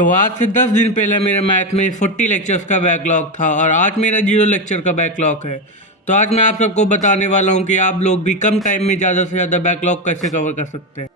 तो आज से 10 दिन पहले मेरे मैथ में 40 लेक्चर्स का बैकलॉग था और आज मेरा 0 लेक्चर का बैकलॉग है। तो आज मैं आप सबको बताने वाला हूँ कि आप लोग भी कम टाइम में ज़्यादा से ज़्यादा बैकलॉग कैसे कवर कर सकते हैं।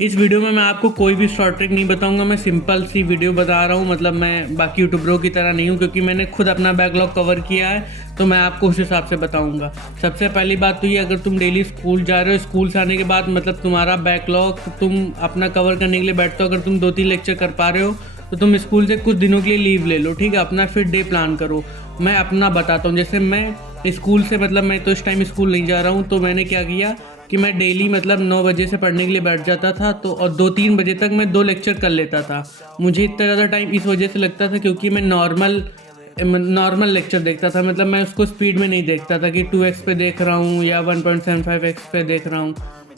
इस वीडियो में मैं आपको कोई भी शॉर्ट ट्रिक नहीं बताऊंगा, मैं सिंपल सी वीडियो बता रहा हूँ। मतलब मैं बाकी यूट्यूबरों की तरह नहीं हूँ, क्योंकि मैंने खुद अपना बैकलॉग कवर किया है, तो मैं आपको उस हिसाब से बताऊंगा। सबसे पहली बात तो ये, अगर तुम डेली स्कूल जा रहे हो, स्कूल से आने के बाद मतलब तुम्हारा बैकलॉग तुम अपना कवर करने के लिए बैठते हो, अगर तुम 2-3 लेक्चर कर पा रहे हो तो तुम स्कूल से कुछ दिनों के लिए लीव ले लो, ठीक है। अपना फिर डे प्लान करो। मैं अपना बताता हूँ, जैसे मैं स्कूल से मतलब मैं तो इस टाइम स्कूल नहीं जा रहा हूँ, तो मैंने क्या किया कि मैं डेली मतलब 9 बजे से पढ़ने के लिए बैठ जाता था, तो और 2-3 बजे तक मैं 2 लेक्चर कर लेता था। मुझे इतना ज़्यादा टाइम इस वजह से लगता था क्योंकि मैं नॉर्मल लेक्चर देखता था। मतलब मैं उसको स्पीड में नहीं देखता था कि 2x पे देख रहा हूँ या 1.75x पे देख रहा हूँ।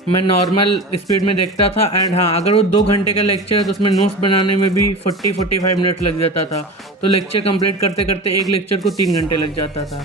मैं नॉर्मल स्पीड में देखता था। एंड हाँ, अगर वो 2 घंटे का लेक्चर है तो उसमें नोट्स बनाने में भी 40-45 मिनट लग जाता था। तो लेक्चर कंप्लीट करते करते एक लेक्चर को 3 घंटे लग जाता था।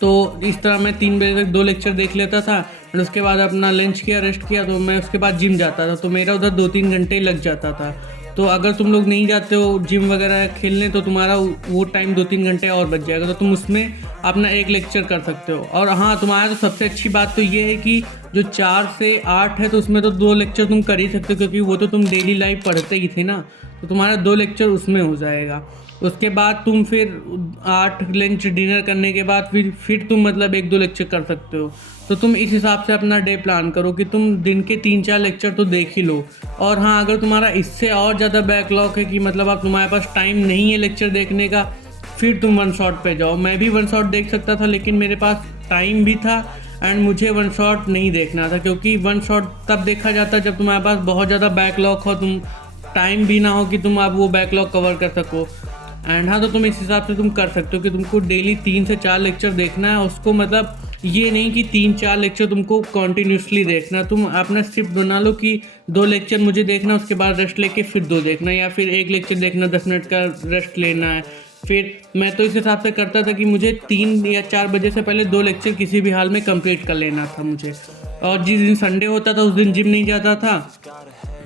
तो इस तरह मैं 3 बजे तक 2 लेक्चर देख लेता था। और उसके बाद अपना लंच किया, रेस्ट किया, तो मैं उसके बाद जिम जाता था। तो मेरा उधर 2-3 घंटे लग जाता था। तो अगर तुम लोग नहीं जाते हो जिम वगैरह खेलने, तो तुम्हारा वो टाइम 2-3 घंटे और बच जाएगा, तो तुम उसमें अपना एक लेक्चर कर सकते हो। और हाँ, तुम्हारा तो सबसे अच्छी बात तो ये है कि जो 4 से 8 है, तो उसमें तो 2 लेक्चर तुम कर ही सकते हो, क्योंकि वो तो तुम डेली लाइफ पढ़ते ही थे ना। तो तुम्हारा 2 लेक्चर उसमें हो जाएगा। उसके बाद तुम फिर 8 लंच डिनर करने के बाद फिर तुम मतलब 1-2 लेक्चर कर सकते हो। तो तुम इस हिसाब से अपना डे प्लान करो कि तुम दिन के 3-4 लेक्चर तो देख ही लो। और हाँ, अगर तुम्हारा इससे और ज़्यादा बैकलॉग है कि मतलब अब तुम्हारे पास टाइम नहीं है लेक्चर देखने का, फिर तुम वन शॉट पे जाओ। मैं भी वन शॉट देख सकता था, लेकिन मेरे पास टाइम भी था एंड मुझे वन शॉट नहीं देखना था, क्योंकि वन शॉट तब देखा जाता है जब तुम्हारे पास बहुत ज़्यादा बैकलॉग हो, तुम टाइम भी ना हो कि तुम अब वो बैकलॉग कवर कर सको। एंड हाँ, तो तुम इस हिसाब से तुम कर सकते हो कि तुमको डेली 3 से 4 लेक्चर देखना है। उसको मतलब ये नहीं कि 3-4 लेक्चर तुमको कॉन्टीन्यूसली देखना। तुम अपना शिफ्ट बना लो कि 2 लेक्चर मुझे देखना, उसके बाद रेस्ट लेके फिर 2 देखना, या फिर 1 लेक्चर देखना, 10 मिनट का रेस्ट लेना है। फिर मैं तो इस हिसाब से करता था कि मुझे 3 या 4 बजे से पहले 2 लेक्चर किसी भी हाल में कंप्लीट कर लेना था मुझे। और जिस दिन संडे होता था उस दिन जिम नहीं जाता था,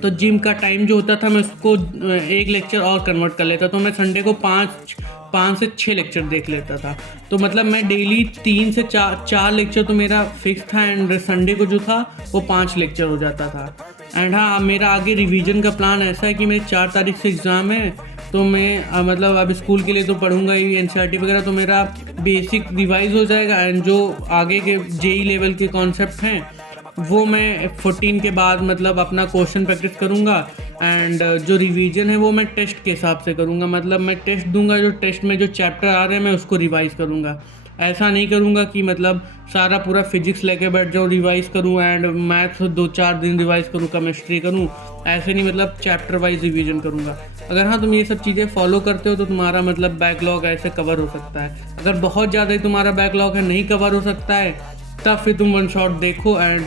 तो जिम का टाइम जो होता था मैं उसको 1 लेक्चर और कन्वर्ट कर लेता। तो मैं संडे को 5 से 6 लेक्चर देख लेता था। तो मतलब मैं डेली 3 से 4 लेक्चर तो मेरा फिक्स था, एंड संडे को जो था वो 5 लेक्चर हो जाता था। एंड हाँ, मेरा आगे रिवीजन का प्लान ऐसा है कि मेरे 4 तारीख से एग्ज़ाम है, तो मैं मतलब अब स्कूल के लिए तो पढ़ूंगा ही एनसीईआरटी वगैरह, तो मेरा बेसिक रिवाइज हो जाएगा। एंड जो आगे के जेई लेवल के कॉन्सेप्ट हैं वो मैं 14 के बाद मतलब अपना क्वेश्चन प्रैक्टिस करूँगा। एंड जो रिवीजन है वो मैं टेस्ट के हिसाब से करूँगा। मतलब मैं टेस्ट दूंगा, जो टेस्ट में जो चैप्टर आ रहे हैं मैं उसको रिवाइज़ करूँगा। ऐसा नहीं करूँगा कि मतलब सारा पूरा फिजिक्स लेके बैठ जाऊँ रिवाइज़ करूँ, एंड मैथ्स 2-4 दिन रिवाइज़ करूँ, केमिस्ट्री करूँ। ऐसे नहीं, मतलब चैप्टर वाइज रिवीजन करूँगा। अगर हाँ, तुम ये सब चीज़ें फॉलो करते हो तो तुम्हारा मतलब बैकलॉग ऐसे कवर हो सकता है। अगर बहुत ज़्यादा ही तुम्हारा बैकलॉग है, नहीं कवर हो सकता है, तब फिर तुम वन शॉट देखो। एंड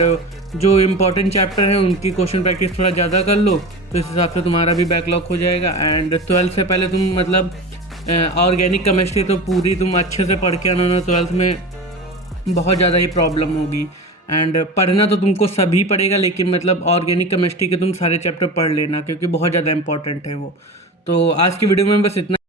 जो इम्पोर्टेंट चैप्टर है उनकी क्वेश्चन प्रैक्टिस थोड़ा ज़्यादा कर लो, तो इस हिसाब से तुम्हारा भी बैकलॉग हो जाएगा। एंड 12th से पहले तुम मतलब ऑर्गेनिक केमिस्ट्री तो पूरी तुम अच्छे से पढ़ के आना ना, 12th में बहुत ज़्यादा ही प्रॉब्लम होगी। एंड पढ़ना तो तुमको सभी पड़ेगा, लेकिन मतलब ऑर्गेनिक केमिस्ट्री के तुम सारे चैप्टर पढ़ लेना, क्योंकि बहुत ज़्यादा इंपॉर्टेंट है वो। तो आज की वीडियो में बस इतना।